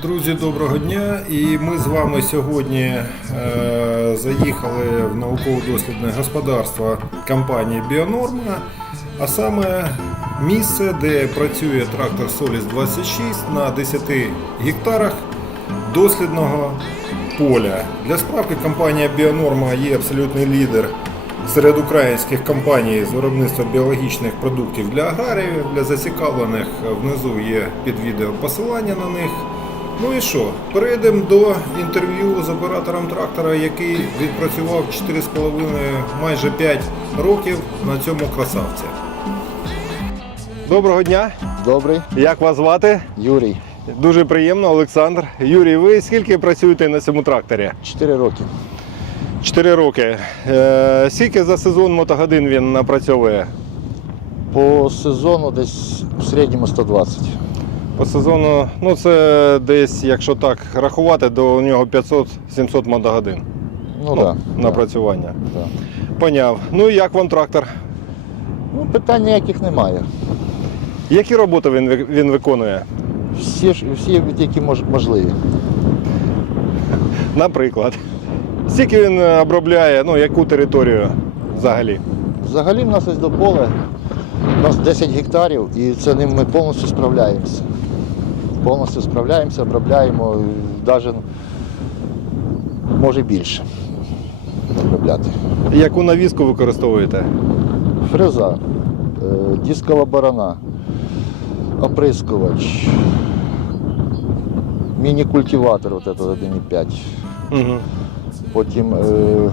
Друзі, доброго дня! І ми з вами сьогодні е, заїхали в науково-дослідне господарство компанії Біонорма, а саме місце, де працює трактор Соліс 26 на 10 гектарах дослідного поля. Для справки компанія Біонорма є абсолютний лідер серед українських компаній з виробництва біологічних продуктів для аграріїв. Для зацікавлених внизу є під відео посилання на них. Ну і що? Перейдемо до інтерв'ю з оператором трактора, який відпрацював 4,5 майже 5 років на цьому красавці. Доброго дня! Добрий, Як вас звати? Юрій, Дуже приємно, Олександр. Юрій, ви скільки працюєте на цьому тракторі? 4 роки. 4 роки. Е, скільки за сезон мотогодин він напрацьовує? По сезону десь в середньому 120. По сезону, ну це десь, якщо так рахувати, до нього 500-700 мотогодин Ну так. напрацювання. Да, да. Поняв. Ну і як вам трактор? Ну, питань ніяких немає. Які роботи він, він виконує? Всі, всі які можливі. Наприклад. Скільки він е, обробляє, ну яку територію взагалі? Взагалі в нас ось до поле, у нас 10 гектарів і це ним ми повністю справляємося. Повністю справляємося, обробляємо, навіть може більше обробляти. Яку навіску використовуєте? Фреза, е, дискова барана, оприскувач, міні-культиватор, от этот 1,5. Угу. Потім е,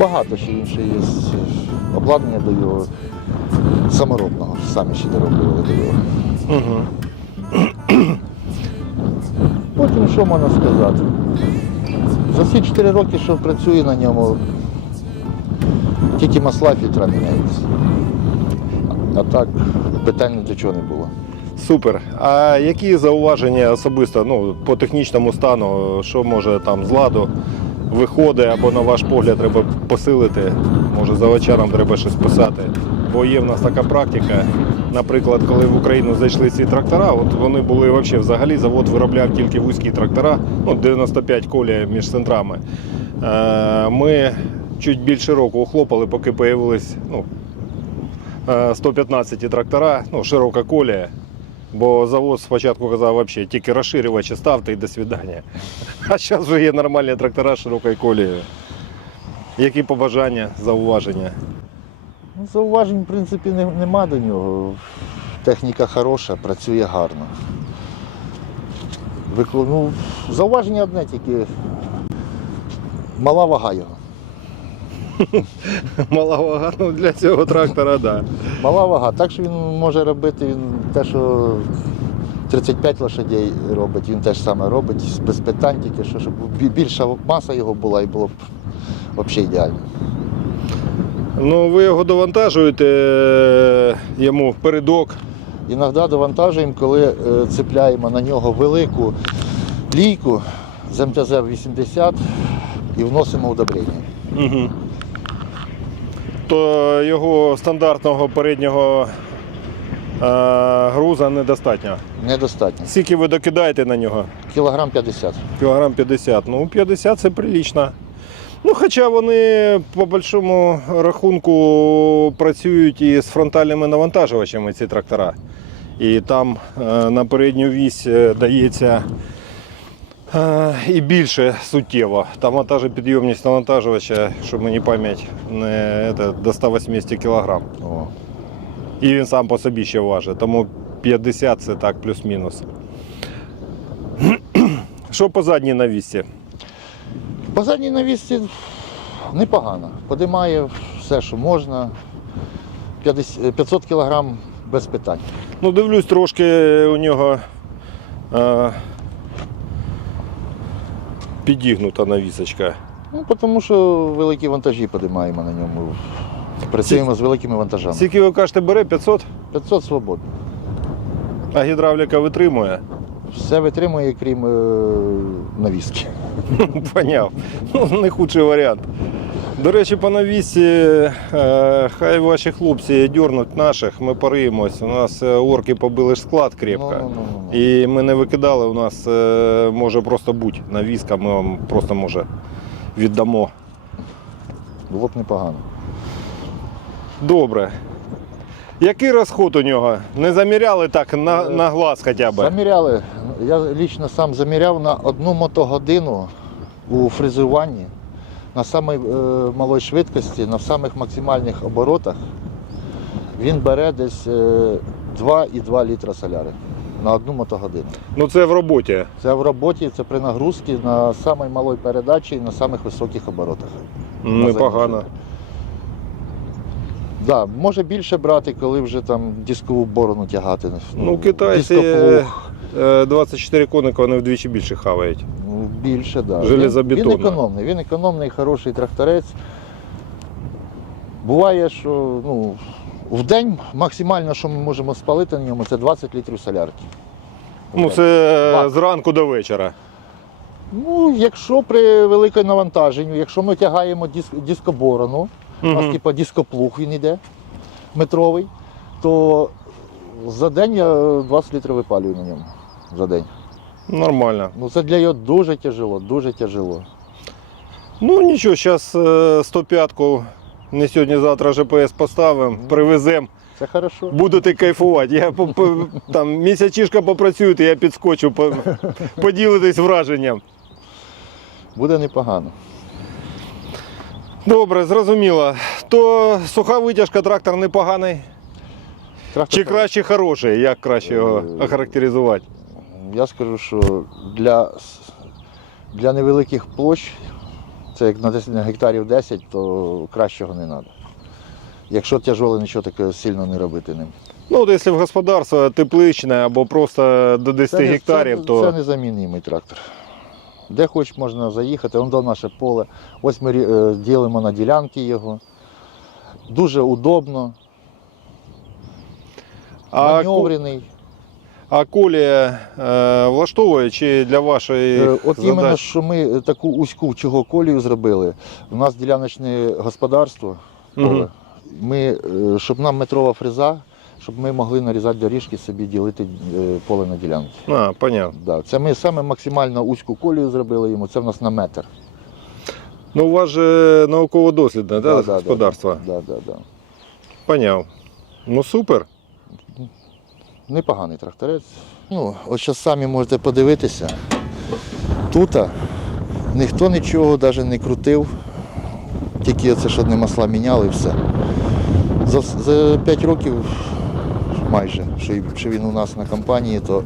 багато ще інше є обладнання до його саморобного, самі ще дороблювали до його. Угу. Потім що можна сказати? За ці 4 роки, що працюю на ньому, тільки масла фільтра міняються. А так питань ні до чого не було. Супер. А які зауваження особисто ну, по технічному стану, що може там з ладу виходить, або на ваш погляд треба посилити, може за очаром треба щось писати. Бо є в нас така практика. Наприклад, коли в Україну зайшли ці трактора, от вони були взагалі взагалі завод виробляв тільки вузькі трактора, ну 95 колія між центрами. Е, Ми чуть більше року ухлопали, поки появились ну, е, 115 трактора, ну, широка колія. Бо завод спочатку казав, взагалі, тільки розширювачі ставте і до свидання. А зараз вже є нормальні трактора з широкою колією. Які побажання, зауваження? Ну, зауважень, в принципі, нема до нього. Техніка хороша, працює гарно. Виклу... Ну, зауваження одне тільки. Мала вага його. Мала вага ну, для цього трактора, так. Да. Мала вага. Так що він може робити він те, що 35 лошадей робить, він теж саме робить, без питань, тільки що, щоб більша маса його була і було б взагалі ідеально. Ну, ви його довантажуєте е, йому передок. Іноді довантажуємо, коли е, цепляємо на нього велику лійку з МТЗ-80 і вносимо удобрення. Угу. То його стандартного переднього е, груза недостатньо. Недостатньо. Скільки ви докидаєте на нього? Кілограм 50. Кілограм 50. Ну, 50 це прилично. Ну, хоча вони по большому рахунку працюють і з фронтальними навантажувачами ці трактора. І там е, на передню вісь е, дається е, і більше суттєво. Там вантажопідйомність навантажувача, щоб мені пам'ять, не, до 180 кг. О. І він сам по собі ще важить. Тому 50 це так плюс-мінус. Що по задній навісці? По задній навісці непогано. Подимає все, що можна. 500 кг без питань. Ну, дивлюсь, трошки у нього е, підігнута навісочка. Ну, тому що великі вантажі подимаємо на ньому. Працюємо з великими вантажами. Скільки ви кажете, бере 500, 500 свободно. а гідравліка витримує. Все витримує, крім е, навіски. Поняв. Ну, не худший варіант. До речі, по навісі, е, хай ваші хлопці дернуть наших, ми пориємось. У нас е, орки побили ж склад крепко. Ну, ну, ну, ну. І ми не викидали, у нас може просто бути навіска, ми вам просто може віддамо. Було б непогано. Добре. Який розход у нього? Не заміряли так на, на глаз хоча б? Заміряли. Я лічно сам заміряв на одну мотогодину у фрезеруванні на самій е, малій швидкості, на самих максимальних оборотах. Він бере десь е, 2,2 літра соляри на одну мотогодину. Ну це в роботі. Це в роботі, це при нагрузці на самій малій передачі і на самих високих оборотах. Непогано. Да, може більше брати, коли вже там дискову борону тягати. Ну, китайці Дископлуг. е, 24 коника вони вдвічі більше хавають. Ну, Більше, да. Железобетонна. Він, він економний, він економний, хороший тракторець. Буває, що ну, в день максимально, що ми можемо спалити на ньому, це 20 літрів солярки. Ну це Так. зранку до вечора. Ну, якщо при великому навантаженні, якщо ми тягаємо диск, дискоборону, у нас типу дископлуг він йде метровий, то за день я 20 літрів випалюю на ньому. За день. Нормально. Ну це для його дуже тяжело, дуже тяжело. Ну нічого, зараз 105-ку не сьогодні-завтра GPS поставимо, привеземо. Це хорошо. Будете кайфувати. Я там місячишка попрацюєте, я підскочу, по- поділитись враженням. Буде непогано. Добре, зрозуміло. То суха витяжка, трактор непоганий. Трактор Чи краще хороший? Як краще його Е, охарактеризувати? Я скажу, що для, для невеликих площ, це як на 10 гектарів 10, то кращого не треба. Якщо тяжоле, нічого такого сильно не робити ним. Ну, от якщо в господарство тепличне або просто до 10 не- гектарів, це, то це незамінний трактор. Де хоч можна заїхати, он до наше поле. Ось ми е, ділимо на ділянки його. Дуже удобно, а, маневрений. А колія е, влаштовує чи для вашої Е, От іменно, що ми таку узьку чого колію зробили. У нас діляночне господарство. Мгм. поле. Ми, е, щоб нам метрова фреза, щоб ми могли нарізати доріжки, собі ділити е, поле на ділянки. А, понятно. Да. Це ми саме максимально узьку колію зробили йому, це в нас на метр. Ну, у вас же науково-дослідне да, да, господарство. Да, да, да. Поняв. Ну супер. Непоганий тракторець. Ну, от зараз самі можете подивитися. Тут ніхто нічого навіть не крутив, тільки це що одне масла міняли і все. За, за 5 років майже, що, що він у нас на компанії, то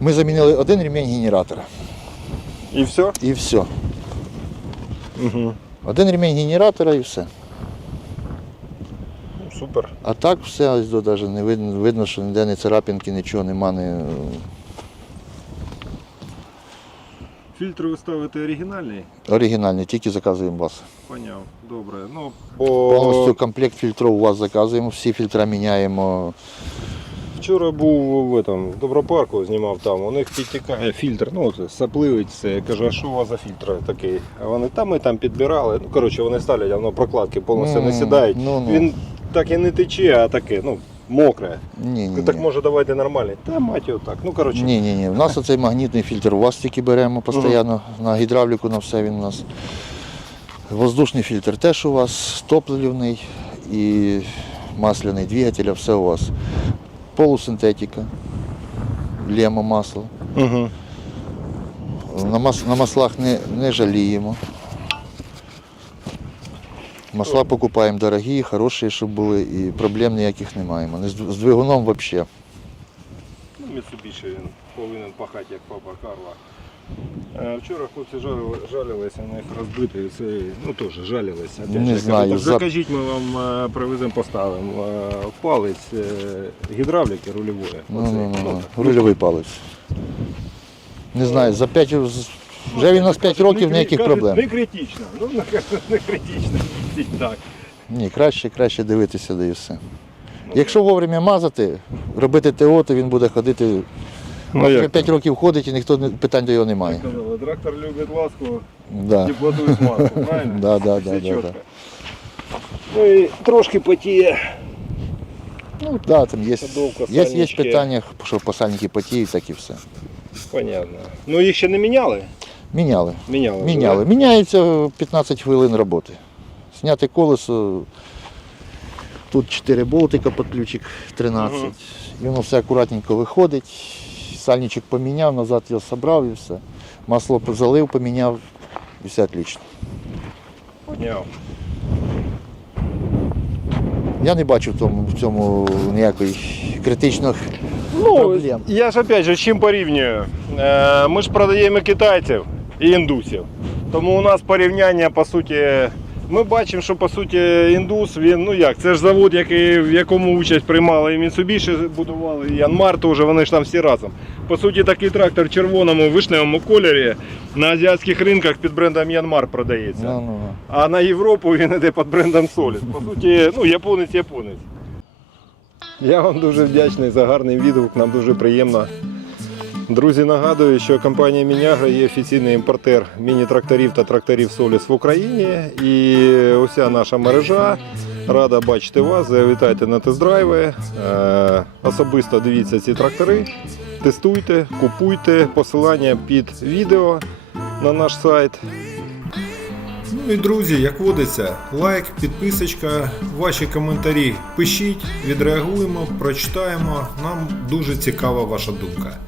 ми замінили один ремінь генератора І все? і все. Угу. Один ремінь генератора і все. Супер. А так все ось до навіть не видно, видно, що ніде не царапинки, нічого нема. Не... Фільтри ви ставите оригінальні? Оригінальний, тільки заказуємо вас. Поняв. Добре. Ну, Повністю комплект фільтрів у вас заказуємо, всі фільтра міняємо. вчора був в, этом, в Добропарку, знімав там, у них підтікає фільтр, ну от сапливий це. Я кажу, а що у вас за фільтр такий? А вони там ми там підбирали. Ну, коротше, вони ставлять, воно прокладки повністю не сідають. ну, ну. Він так і не тече, а таке, ну, мокре. Ні, ні, Так ні. може давайте нормальний. Та мать його так. Ну коротше. Ні, ні, ні. У нас оцей магнітний фільтр, у вас тільки беремо постійно на гідравліку, на все він у нас. Воздушний фільтр теж у вас, топливний і масляний двигатель, все у вас. Полусинтетика, лємо масло. Угу. На, мас, на маслах не, не жаліємо. Масла покупаємо дорогі, хороші, щоб були, і проблем ніяких не маємо. З двигуном взагалі. Ну, Mitsubishi він повинен пахати як папа Карла. Е, Вчора хлопці жалили, жалілися, у них розбитий цей, ну теж жалілися. Не же, знаю, так закажіть, ми вам е, привеземо, поставимо е, палець гідравліки рульової. Ну, ну, ну, ну, ну. Рульовий палець. Не знаю, за 5, вже він у нас 5 років не ніяких проблем. Не критично. Ну, не критично. Так. Ні, краще, краще дивитися, да і все. Якщо вовремя мазати, робити ТО, то він буде ходити. Ну, як 5 років ходить і ніхто не- питань до його немає. Казали, трактор любить ласку, Да. теплоту і смазку, правильно? Да, да, Все да, да, чітко. да. Ну і трошки потіє. Ну, да, там є, Садовка, є, є сальнички. питання, що посальники потіють, так і все. Понятно. Ну їх ще не міняли? Міняли. Міняли. Міняли. Міняється 15 хвилин роботи. Зняти колесо. Тут 4 болтика під ключик 13. Мгм. І воно все акуратненько виходить. Сальничок поміняв, назад його зібрав і все. Масло залив, поміняв і все отлично. Поняв. Я не бачу в цьому, в цьому ніякої критичних Ну, проблем. я ж опять же чим порівнюю. Е, ми ж продаємо китайців і індусів. Тому у нас порівняння, по суті, ми бачимо, що по суті індус, він, ну як, це ж завод, який, в якому участь приймали і Mitsubishi будували, і Янмар теж, вони ж там всі разом. По суті, такий трактор в червоному вишневому кольорі на азіатських ринках під брендом Янмар продається. Ну, ну, ну. А на Європу він іде під брендом Solid. По суті, ну, японець японець. Я вам дуже вдячний за гарний відгук, нам дуже приємно. Друзі, нагадую, що компанія Мінягра є офіційний імпортер міні-тракторів та тракторів Соліс в Україні. І уся наша мережа рада бачити вас. Завітайте на тест-драйви. Е, Особисто дивіться ці трактори, тестуйте, купуйте. Посилання під відео на наш сайт. Ну і друзі, як водиться, лайк, підписочка, ваші коментарі пишіть, відреагуємо, прочитаємо. Нам дуже цікава ваша думка.